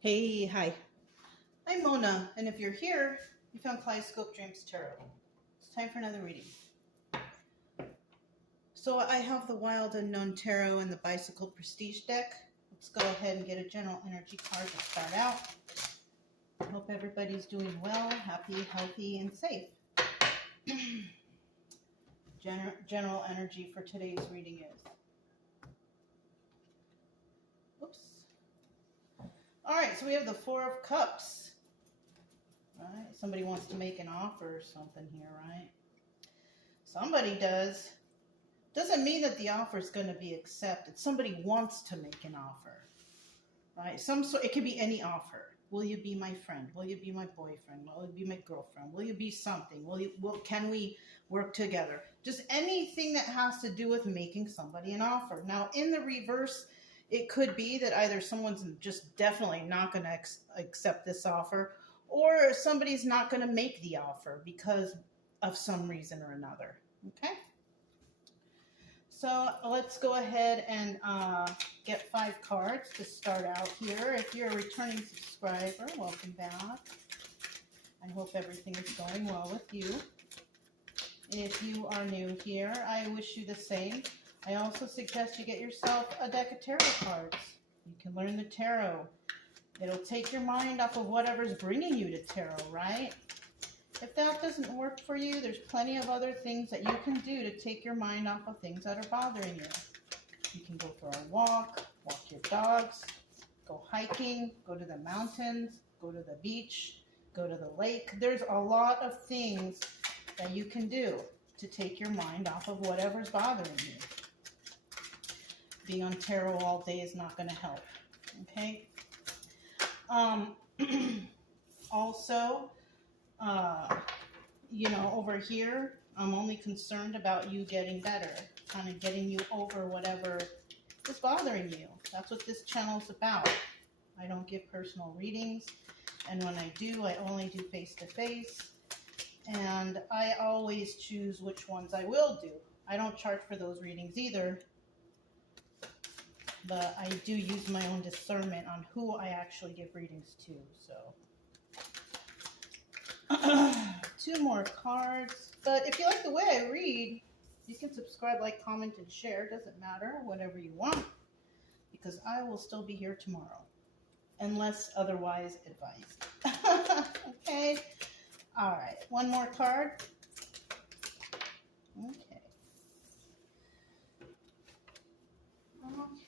Hey, hi. I'm Mona, and if you're here, you found Kaleidoscope Dreams Tarot. It's time for another reading. So I have the Wild Unknown Tarot and the Bicycle Prestige deck. Let's go ahead and get a general energy card to start out. I hope everybody's doing well, happy, healthy, and safe. General energy for today's reading is... Oops. All right, so we have the Four of Cups. All right, somebody wants to make an offer or something here, right? Somebody does. Doesn't mean that the offer is going to be accepted. Somebody wants to make an offer, right? It could be any offer. Will you be my friend? Will you be my boyfriend? Will you be my girlfriend? Will you be something? Can we work together? Just anything that has to do with making somebody an offer. Now, in the reverse, it could be that either someone's just definitely not going to accept this offer, or somebody's not going to make the offer because of some reason or another. Okay? So let's go ahead and get 5 cards to start out here. If you're a returning subscriber, welcome back. I hope everything is going well with you. And if you are new here, I wish you the same. I also suggest you get yourself a deck of tarot cards. You can learn the tarot. It'll take your mind off of whatever's bringing you to tarot, right? If that doesn't work for you, there's plenty of other things that you can do to take your mind off of things that are bothering you. You can go for a walk your dogs, go hiking, go to the mountains, go to the beach, go to the lake. There's a lot of things that you can do to take your mind off of whatever's bothering you. Being on tarot all day is not going to help, okay? Also, over here, I'm only concerned about you getting better, kind of getting you over whatever is bothering you. That's what this channel is about. I don't give personal readings, and when I do, I only do face-to-face, and I always choose which ones I will do. I don't charge for those readings either, but I do use my own discernment on who I actually give readings to, so... 2 more cards. But if you like the way I read, you can subscribe, like, comment, and share. Doesn't matter, whatever you want, because I will still be here tomorrow, unless otherwise advised. Okay. All right. 1 more card. Okay.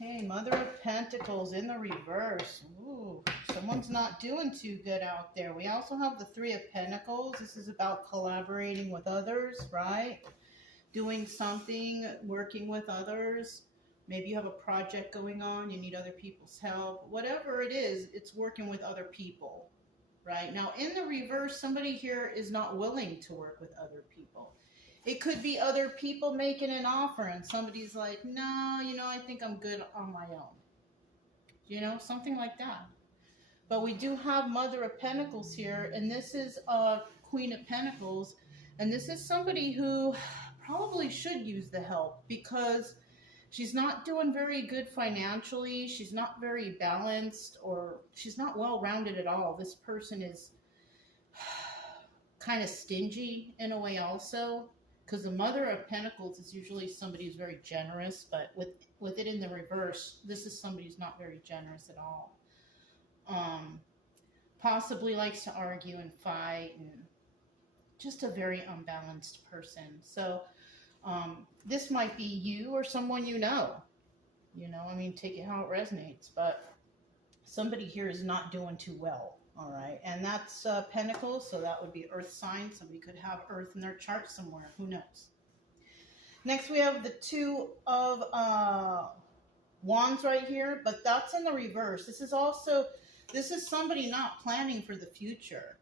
Okay, Mother of Pentacles in the reverse. Ooh, someone's not doing too good out there. We also have the 3 of Pentacles. This is about collaborating with others, right? Doing something, working with others. Maybe you have a project going on, you need other people's help. Whatever it is, it's working with other people, right? Now, in the reverse, somebody here is not willing to work with other people. It could be other people making an offer and somebody's like, no, I think I'm good on my own. Something like that. But we do have Mother of Pentacles here, and this is Queen of Pentacles. And this is somebody who probably should use the help because she's not doing very good financially. She's not very balanced, or she's not well-rounded at all. This person is kind of stingy in a way also. Because the Mother of Pentacles is usually somebody who's very generous, but with it in the reverse, this is somebody who's not very generous at all. Possibly likes to argue and fight, and just a very unbalanced person. So this might be you or someone you know. Take it how it resonates. But somebody here is not doing too well. All right, and that's Pentacles, so that would be Earth sign. Somebody could have Earth in their chart somewhere. Who knows? Next, we have the 2 of Wands right here, but that's in the reverse. This is somebody not planning for the future.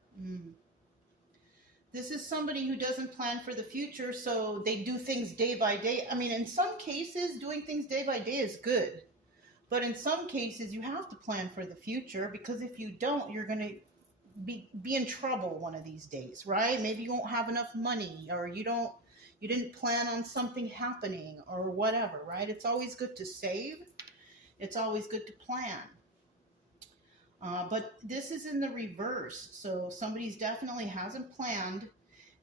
This is somebody who doesn't plan for the future, so they do things day by day. In some cases, doing things day by day is good. But in some cases, you have to plan for the future, because if you don't, you're going to be in trouble one of these days, right? Maybe you won't have enough money, or you didn't plan on something happening, or whatever, right? It's always good to save. It's always good to plan. But this is in the reverse. So somebody's definitely hasn't planned.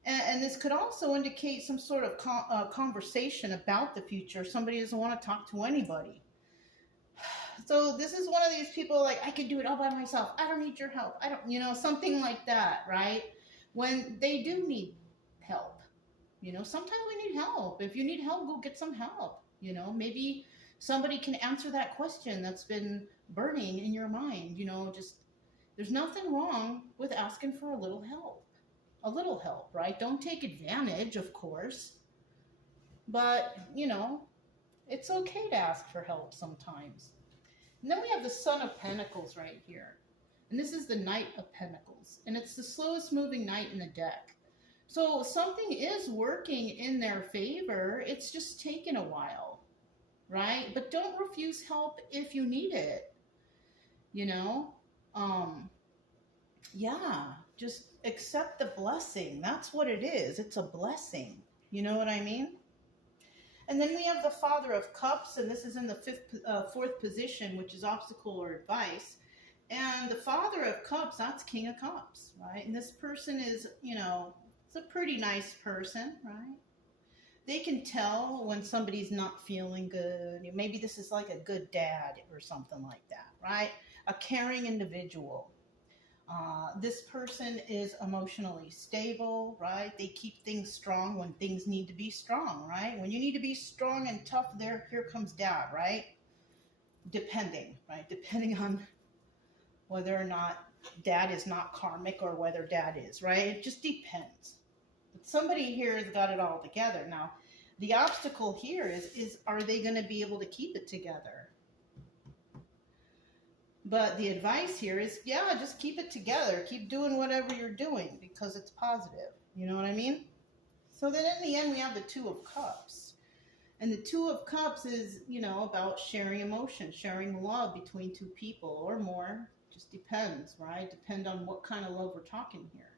And this could also indicate some sort of conversation about the future. Somebody doesn't want to talk to anybody. So this is one of these people like, I can do it all by myself. I don't need your help. I don't, something like that, right? When they do need help. Sometimes we need help. If you need help, go get some help. Maybe somebody can answer that question that's been burning in your mind. Just there's nothing wrong with asking for a little help. A little help, right? Don't take advantage, of course. But, it's okay to ask for help sometimes. And then we have the Son of Pentacles right here. And this is the Knight of Pentacles. And it's the slowest moving knight in the deck. So something is working in their favor. It's just taken a while, right? But don't refuse help if you need it. Yeah, just accept the blessing. That's what it is. It's a blessing. You know what I mean? And then we have the Father of Cups, and this is in the fourth position, which is obstacle or advice. And the Father of Cups, that's King of Cups, right? And this person is, it's a pretty nice person, right? They can tell when somebody's not feeling good. Maybe this is like a good dad or something like that, right? A caring individual. This person is emotionally stable, right? They keep things strong when things need to be strong, right? When you need to be strong and tough, here comes dad, right? Depending on whether or not dad is not karmic or whether dad is, right? It just depends. But somebody here has got it all together. Now, the obstacle here is are they going to be able to keep it together? But the advice here is, yeah, just keep it together. Keep doing whatever you're doing because it's positive. You know what I mean? So then in the end, we have the Two of Cups. And the Two of Cups is, about sharing emotion, sharing love between two people or more. Just depends, right? Depend on what kind of love we're talking here.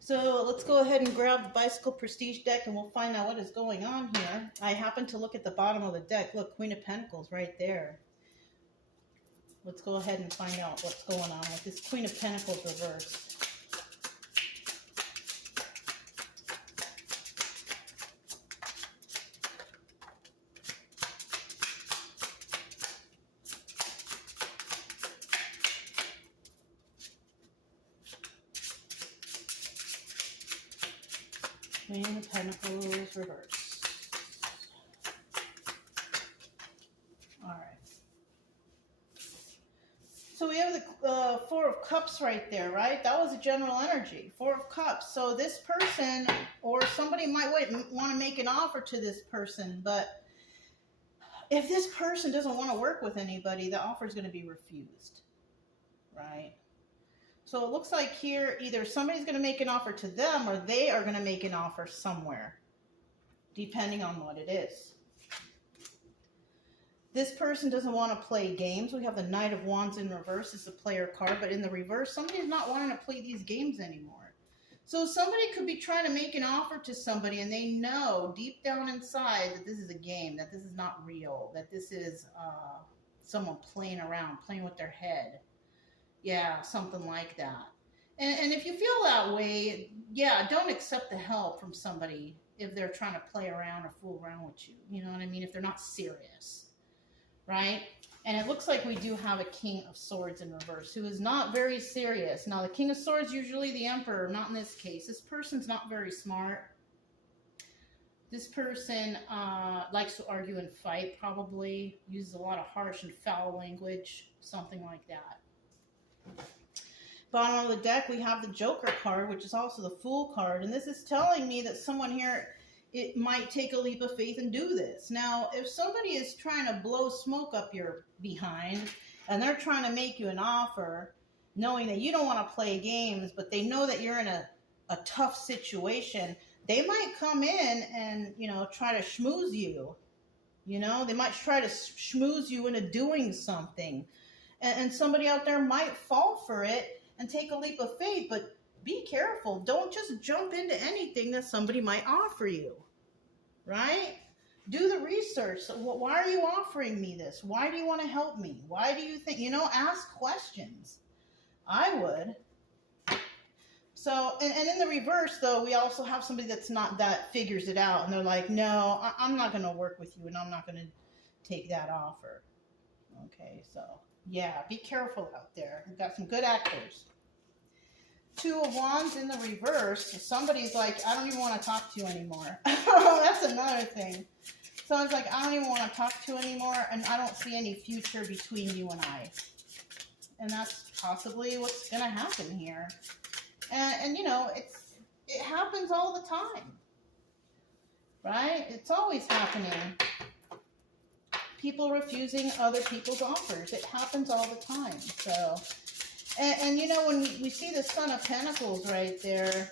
So let's go ahead and grab the Bicycle Prestige deck and we'll find out what is going on here. I happen to look at the bottom of the deck. Look, Queen of Pentacles right there. Let's go ahead and find out what's going on with this Queen of Pentacles reverse. Queen of Pentacles reverse. So we have the Four of Cups right there, right? That was a general energy. Four of Cups. So this person or somebody might want to make an offer to this person, but if this person doesn't want to work with anybody, the offer is going to be refused, right? So it looks like here either somebody's going to make an offer to them or they are going to make an offer somewhere, depending on what it is. This person doesn't want to play games. We have the Knight of Wands in reverse as a player card, but in the reverse, somebody's not wanting to play these games anymore. So somebody could be trying to make an offer to somebody and they know deep down inside that this is a game, that this is not real, that this is someone playing around, playing with their head. Yeah, something like that. And if you feel that way, yeah, don't accept the help from somebody if they're trying to play around or fool around with you. You know what I mean? If they're not serious. Right? And it looks like we do have a King of Swords in reverse who is not very serious. Now, the King of Swords, usually the Emperor, not in this case. This person's not very smart. This person likes to argue and fight, probably. Uses a lot of harsh and foul language, something like that. Bottom of the deck, we have the Joker card, which is also the Fool card. And this is telling me that someone here, it might take a leap of faith and do this. Now, if somebody is trying to blow smoke up your behind and they're trying to make you an offer, knowing that you don't want to play games, but they know that you're in a tough situation, they might come in and, try to schmooze you. They might try to schmooze you into doing something. And somebody out there might fall for it and take a leap of faith, but be careful. Don't just jump into anything that somebody might offer you, right? Do the research. So, why are you offering me this? Why do you want to help me? Why do you think, ask questions. I would. So, and in the reverse, though, we also have somebody that's not, that figures it out. And they're like, no, I'm not going to work with you, and I'm not going to take that offer. Okay, so, yeah, be careful out there. We've got some good actors. Two of Wands in the reverse. Somebody's like, I don't even want to talk to you anymore. That's another thing. So it's like, I don't even want to talk to you anymore, and I don't see any future between you and I. And that's possibly what's going to happen here. And it happens all the time, right? It's always happening. People refusing other people's offers. It happens all the time. So, and when we see the Son of Pentacles right there,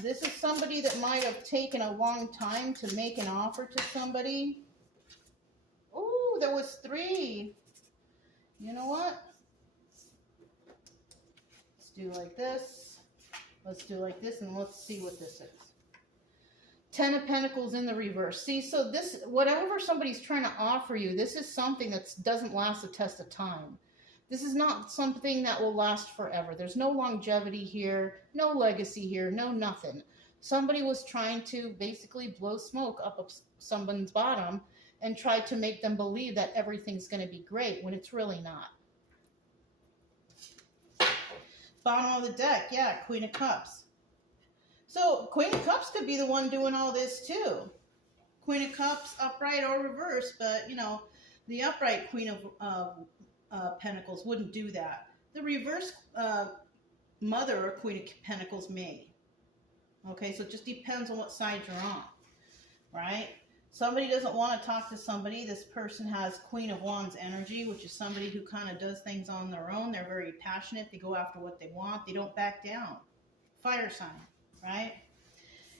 this is somebody that might have taken a long time to make an offer to somebody. Ooh, there was 3. You know what? Let's do like this. Let's do like this, and let's see what this is. 10 of Pentacles in the reverse. See, so this, whatever somebody's trying to offer you, this is something that doesn't last the test of time. This is not something that will last forever. There's no longevity here, no legacy here, no nothing. Somebody was trying to basically blow smoke up someone's bottom and try to make them believe that everything's going to be great when it's really not. Bottom of the deck, yeah, Queen of Cups. So Queen of Cups could be the one doing all this too. Queen of Cups, upright or reverse, but the upright Queen of Pentacles wouldn't do that. The reverse Mother or Queen of Pentacles may. Okay, so it just depends on what side you're on, right? Somebody doesn't want to talk to somebody. This person has Queen of Wands energy, which is somebody who kind of does things on their own. They're very passionate. They go after what they want. They don't back down. Fire sign, right?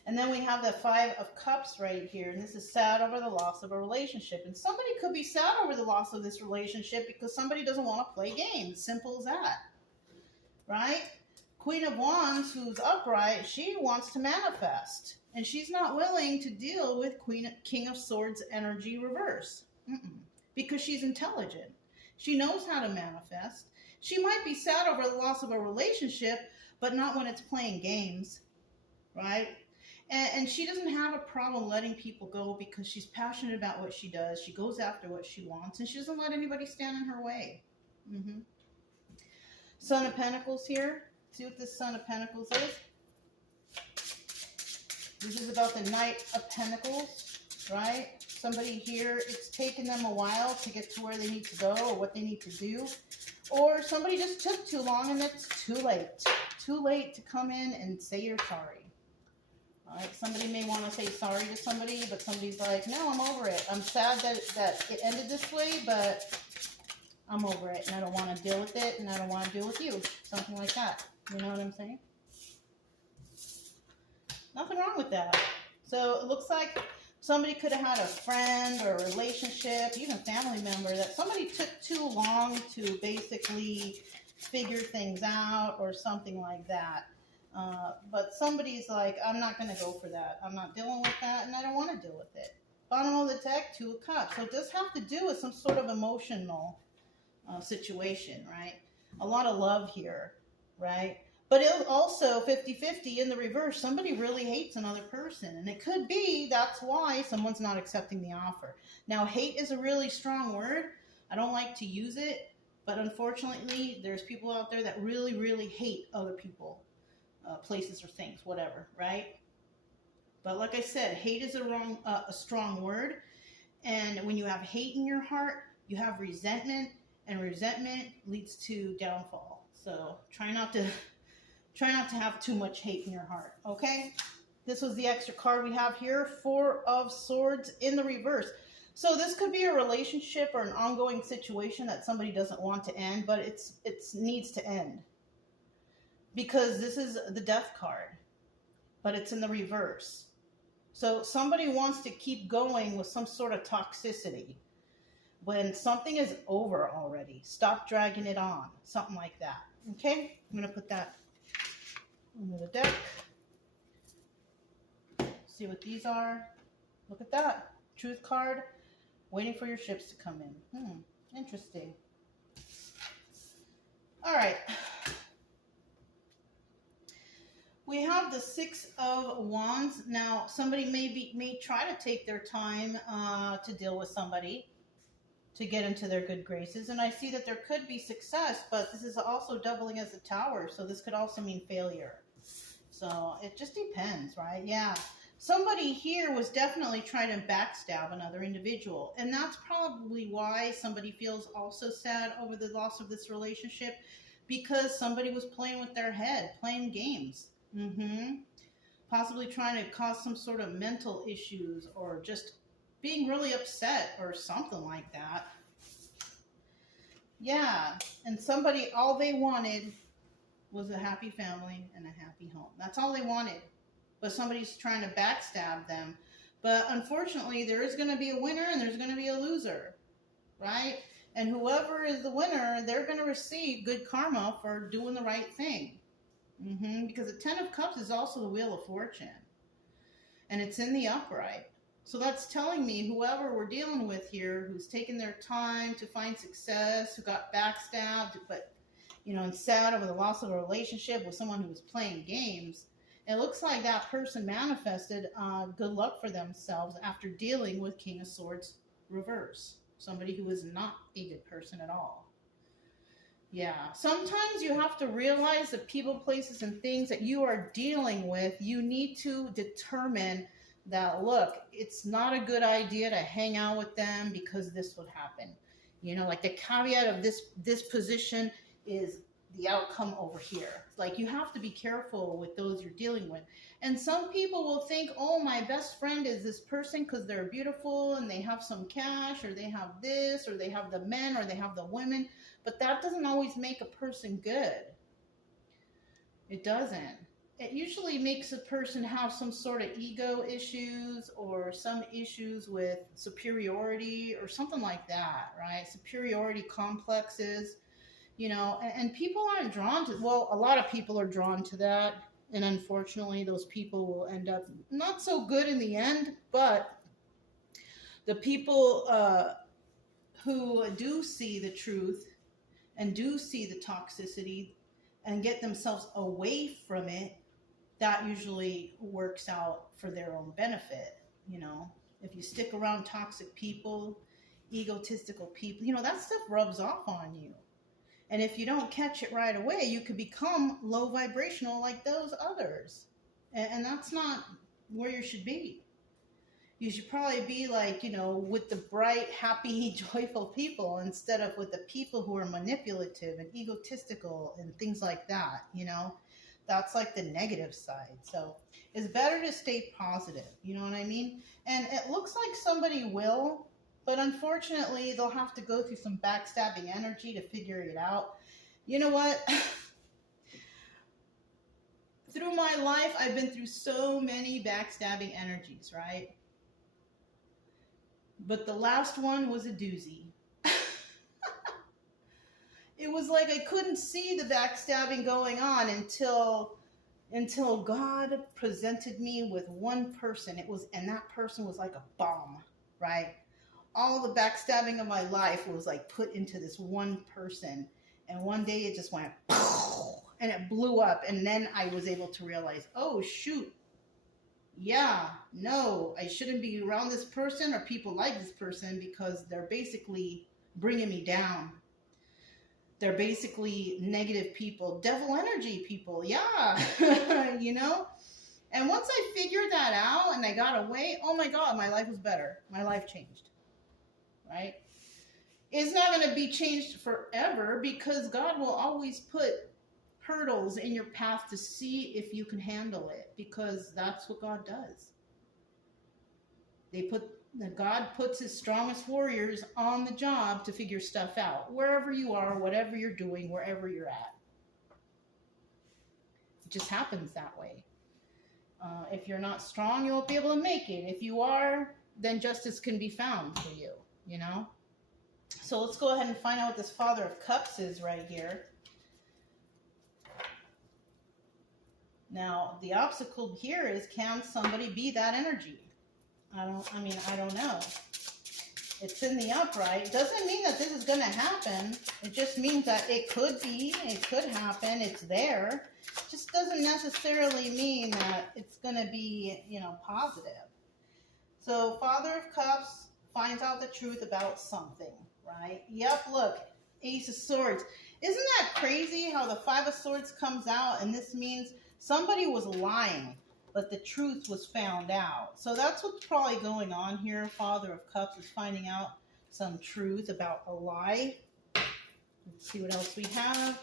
And then we have the 5 of Cups right here. And this is sad over the loss of a relationship. And somebody could be sad over the loss of this relationship because somebody doesn't want to play games. Simple as that, right? Queen of Wands, who's upright, she wants to manifest. And she's not willing to deal with King of Swords energy reverse. Because she's intelligent. She knows how to manifest. She might be sad over the loss of a relationship, but not when it's playing games, right? And she doesn't have a problem letting people go because she's passionate about what she does. She goes after what she wants, and she doesn't let anybody stand in her way. Son of Pentacles here. See what this Son of Pentacles is? This is about the Knight of Pentacles, right? Somebody here, it's taken them a while to get to where they need to go or what they need to do. Or somebody just took too long and it's too late. Too late to come in and say you're sorry. All right, somebody may want to say sorry to somebody, but somebody's like, no, I'm over it. I'm sad that it ended this way, but I'm over it, and I don't want to deal with it, and I don't want to deal with you. Something like that. You know what I'm saying? Nothing wrong with that. So it looks like somebody could have had a friend or a relationship, even family member, that somebody took too long to basically figure things out or something like that. But somebody's like, I'm not going to go for that. I'm not dealing with that, and I don't want to deal with it. Bottom of the deck, 2 of Cups. So it does have to do with some sort of emotional situation, right? A lot of love here, right? But it's also 50-50 in the reverse. Somebody really hates another person. And it could be that's why someone's not accepting the offer. Now, hate is a really strong word. I don't like to use it. But unfortunately, there's people out there that really, really hate other people, places or things, whatever, right? But like I said, hate is a strong word. And when you have hate in your heart, you have resentment. And resentment leads to downfall. So try not to have too much hate in your heart, okay? This was the extra card we have here, 4 of Swords in the reverse. So this could be a relationship or an ongoing situation that somebody doesn't want to end, but it needs to end. Because this is the Death card, but it's in the reverse. So somebody wants to keep going with some sort of toxicity. When something is over already, stop dragging it on, something like that, okay? I'm going to put that under the deck. See what these are. Look at that. Truth card, waiting for your ships to come in. Interesting. All right. We have the Six of Wands. Now, somebody may try to take their time to deal with somebody, to get into their good graces. And I see that there could be success, but this is also doubling as a Tower. So this could also mean failure. So it just depends, right? Yeah. Somebody here was definitely trying to backstab another individual. And that's probably why somebody feels also sad over the loss of this relationship, because somebody was playing with their head, playing games. Possibly trying to cause some sort of mental issues, or just being really upset or something like that. Yeah. And somebody, all they wanted was a happy family and a happy home. That's all they wanted. But somebody's trying to backstab them. But unfortunately, there is going to be a winner and there's going to be a loser, right? And whoever is the winner, they're going to receive good karma for doing the right thing. Because the Ten of Cups is also the Wheel of Fortune. And it's in the upright. So that's telling me whoever we're dealing with here, who's taken their time to find success, who got backstabbed, but, and sad over the loss of a relationship with someone who was playing games, it looks like that person manifested good luck for themselves after dealing with King of Swords reverse. Somebody who is not a good person at all. Yeah, sometimes you have to realize the people, places, and things that you are dealing with, you need to determine that, look, it's not a good idea to hang out with them because this would happen. Like the caveat of this position is the outcome over here. Like, you have to be careful with those you're dealing with. And some people will think, oh, my best friend is this person because they're beautiful and they have some cash, or they have this, or they have the men, or they have the women. But that doesn't always make a person good. It doesn't. It usually makes a person have some sort of ego issues, or some issues with superiority or something like that, right? Superiority complexes, and people aren't drawn to, well, a lot of people are drawn to that. And unfortunately, those people will end up not so good in the end. But the people who do see the truth and do see the toxicity and get themselves away from it, that usually works out for their own benefit. If you stick around toxic people, egotistical people, that stuff rubs off on you. And if you don't catch it right away, you could become low vibrational like those others. And that's not where you should be. You should probably be like, with the bright, happy, joyful people, instead of with the people who are manipulative and egotistical and things like that. That's like the negative side. So it's better to stay positive. You know what I mean? And it looks like somebody will, but unfortunately, they'll have to go through some backstabbing energy to figure it out. You know what? Through my life, I've been through so many backstabbing energies, right? But the last one was a doozy. It was like I couldn't see the backstabbing going on until God presented me with one person. And that person was like a bomb, right? All the backstabbing of my life was like put into this one person. And one day it just went, and it blew up. And then I was able to realize, oh, shoot. Yeah, no, I shouldn't be around this person or people like this person, because they're basically bringing me down. They're basically negative people, devil energy people. Yeah, And once I figured that out and I got away, oh my God, my life was better. My life changed. Right? It's not going to be changed forever, because God will always put hurdles in your path to see if you can handle it, because that's what God does. God puts his strongest warriors on the job to figure stuff out, wherever you are, whatever you're doing, wherever you're at. It just happens that way. If you're not strong, you won't be able to make it. If you are, then justice can be found for you, So let's go ahead and find out what this Father of Cups is right here. Now, the obstacle here is, can somebody be that energy? I don't know. It's in the upright. It doesn't mean that this is going to happen. It just means that it could be, it could happen, it's there. It just doesn't necessarily mean that it's going to be, you know, positive. So Father of Cups finds out the truth about something, right? Yep, look, Ace of Swords. Isn't that crazy how the Five of Swords comes out, and this means somebody was lying, but the truth was found out. So that's what's probably going on here. Father of Cups is finding out some truth about a lie. Let's see what else we have.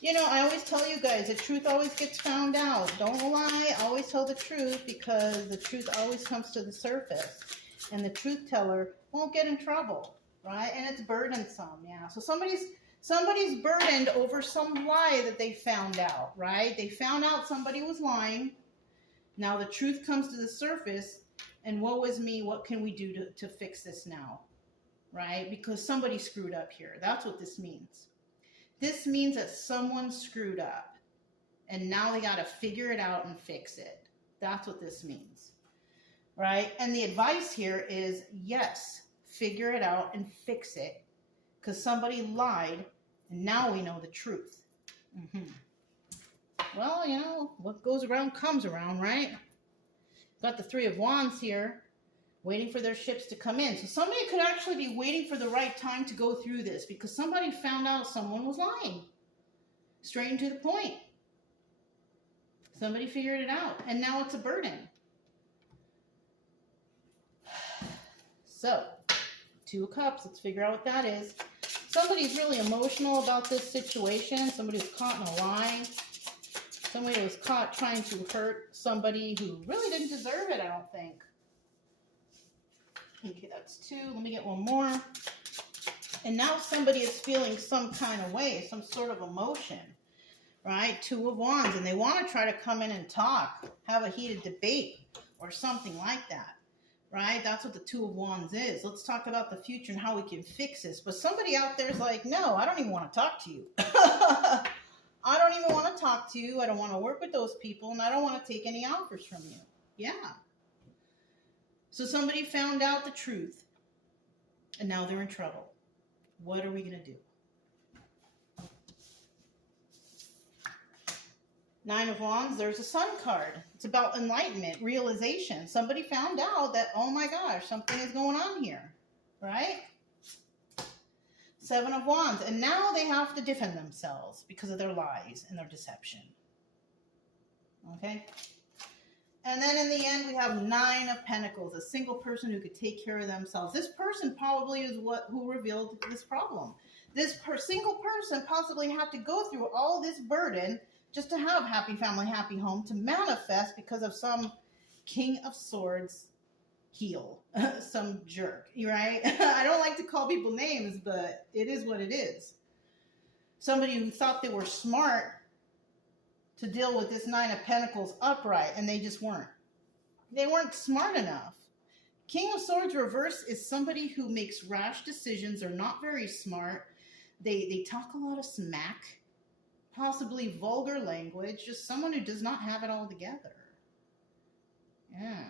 You know, I always tell you guys, the truth always gets found out. Don't lie, always tell the truth, because the truth always comes to the surface. And the truth teller won't get in trouble, right? And it's burdensome, yeah. So somebody's burdened over some lie that they found out, right? They found out somebody was lying. Now the truth comes to the surface, and woe is me, what can we do to fix this now, right? Because somebody screwed up here. That's what this means. This means that someone screwed up, and now they got to figure it out and fix it. That's what this means, right? And the advice here is, yes, figure it out and fix it, because somebody lied, and now we know the truth. Well, you know, what goes around comes around, right? Got the Three of Wands here, waiting for their ships to come in. So somebody could actually be waiting for the right time to go through this, because somebody found out someone was lying. Straight and to the point. Somebody figured it out, and now it's a burden. So, Two of Cups, let's figure out what that is. Somebody's really emotional about this situation. Somebody was caught in a lie. Somebody was caught trying to hurt somebody who really didn't deserve it, I don't think. Okay, that's two. Let me get one more. And now somebody is feeling some kind of way, some sort of emotion, right? Two of Wands, and they want to try to come in and talk, have a heated debate or something like that, right? That's what the Two of Wands is. Let's talk about the future and how we can fix this. But somebody out there is like, no, I don't even want to talk to you. I don't even want to talk to you. I don't want to work with those people, and I don't want to take any offers from you. Yeah. So somebody found out the truth, and now they're in trouble. What are we going to do? Nine of Wands, there's a Sun card. It's about enlightenment, realization. Somebody found out that, oh my gosh, something is going on here, right? Seven of Wands, and now they have to defend themselves because of their lies and their deception. Okay? And then in the end, we have Nine of Pentacles, a single person who could take care of themselves. This person probably is who revealed this problem. This single person possibly had to go through all this burden just to have happy family, happy home, to manifest because of some King of Swords heel, some jerk, right? I don't like to call people names, but it is what it is. Somebody who thought they were smart to deal with this Nine of Pentacles upright, and they just weren't. They weren't smart enough. King of Swords reverse is somebody who makes rash decisions, or not very smart. They talk a lot of smack, possibly vulgar language, just someone who does not have it all together. Yeah.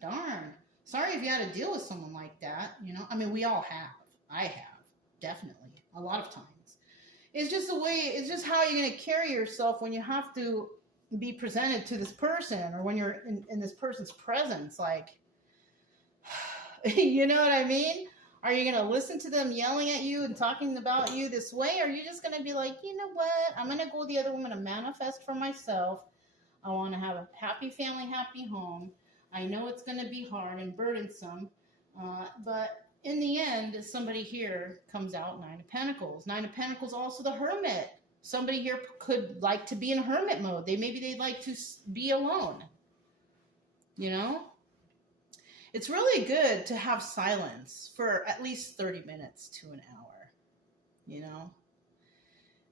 Darn. Sorry if you had to deal with someone like that, you know. I mean, we all have. I have, definitely, a lot of times. It's just the way, it's just how you're going to carry yourself when you have to be presented to this person, or when you're in this person's presence. Like, you know what I mean? Are you going to listen to them yelling at you and talking about you this way? Or are you just going to be like, you know what? I'm going to go the other way. I'm going to manifest for myself. I want to have a happy family, happy home. I know it's going to be hard and burdensome, but in the end, somebody here comes out Nine of Pentacles. Nine of Pentacles, also the Hermit. Somebody here could like to be in hermit mode. Maybe they'd like to be alone. You know? It's really good to have silence for at least 30 minutes to an hour. You know?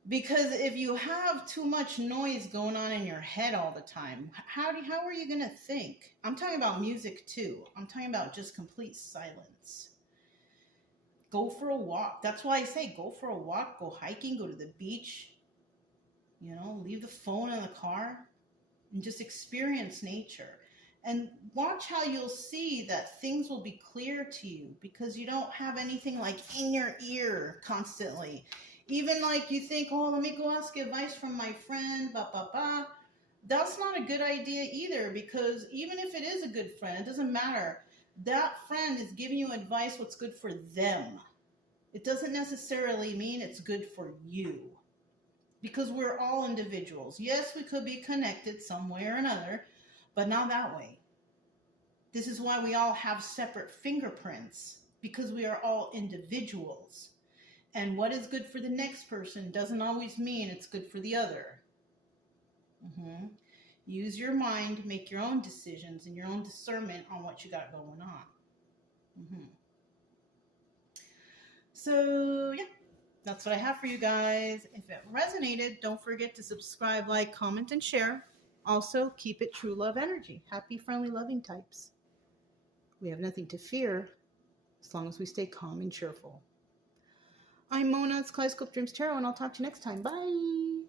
Because if you have too much noise going on in your head all the time, how are you going to think? I'm talking about music too. I'm talking about just complete silence. Go for a walk. That's why I say go for a walk, go hiking, go to the beach. You know, leave the phone in the car. and just experience nature. And watch how you'll see that things will be clear to you because you don't have anything like in your ear constantly. Even like you think, oh, let me go ask advice from my friend, blah, blah, blah. That's not a good idea either, because even if it is a good friend, it doesn't matter. That friend is giving you advice what's good for them. It doesn't necessarily mean it's good for you, because we're all individuals. Yes, we could be connected some way or another, but not that way. This is why we all have separate fingerprints, because we are all individuals. And what is good for the next person doesn't always mean it's good for the other. Use your mind, make your own decisions and your own discernment on what you got going on. So, yeah, that's what I have for you guys. If it resonated, don't forget to subscribe, like, comment, and share. Also, keep it true love energy. Happy, friendly, loving types. We have nothing to fear as long as we stay calm and cheerful. I'm Mona, it's Kaleidoscope Dreams Tarot, and I'll talk to you next time. Bye.